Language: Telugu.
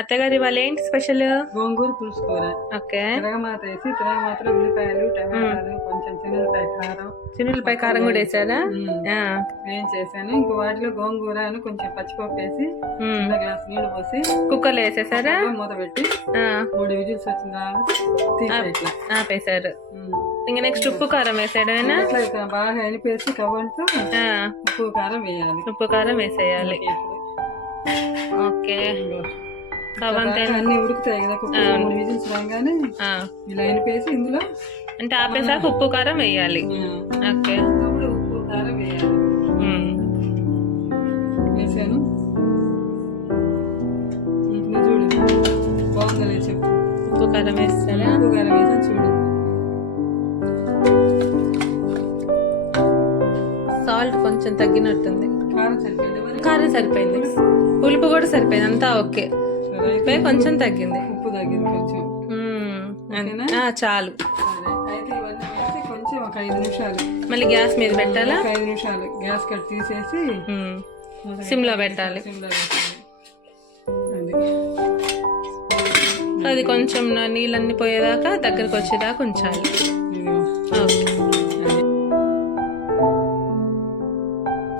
అత్తగారి వాళ్ళు ఏంటి స్పెషల్? గోంగూర పులుసు కూర ఓకే. తిరగమాత వేసి తిరగమాతలో ఉల్లిపాయలు టమాటాలు కొంచెం చిన్నపాయ కారం. చిన్నులపై కారం కూడా వేసారా? ఏం చేశాను? ఇంక వాటిలో గోంగూర అని కొంచెం పచ్చిపప్పు వేసి. చిన్న గ్లాస్ నీళ్ళు పోసి కుక్కర్లో వేసేసారా? మూత పెట్టి మూడు విజిల్స్ వచ్చిన తర్వాత ఆపేశారు. ఇంక నెక్స్ట్ ఉప్పు కారం వేసాడేనా బాగా ఎనిపేసి కవ్వంతో ఉప్పు కారం వేయాలి. ఉప్పు కారం వేసేయాలి. ఓకే ఇదిగో. కావంతే బాగా అన్ని ఉడుకుతాయి కదా కుక్కర్ మూడు విజిల్స్ రాగానే ఆ, ఇలా ఎనిపేసి ఇందులో అంటే ఆపేసాక ఉప్పు కారం వేయాలి. ఓకే. అప్పుడు ఉప్పు కారం వేయాలి. వేసాను. చూడు చెప్పు ఉప్పు కారం ఉప్పు కారం వేసాను చూడు. సాల్ట్ కొంచెం తగ్గినట్టుంది. కారం సరిపోయింది కారం సరిపోయింది. పులుపు కూడా సరిపోయింది. అంతా ఓకే. ఉప్పే కొంచెం తగ్గింది. ఉప్పు తగ్గింది కొంచెం. చాలు. అయితే ఇవన్నీ వేసి కొంచెం ఒక ఐదు నిమిషాలు. మళ్ళీ గ్యాస్ మీద పెట్టాలా? ఐదు నిమిషాలు. గ్యాస్ కట్ తీసేసి సిమ్లో పెట్టాలి. అది కొంచెం నీళ్ళన్నీ పోయేదాకా దగ్గరకు వచ్చేదాకా ఉంచాలి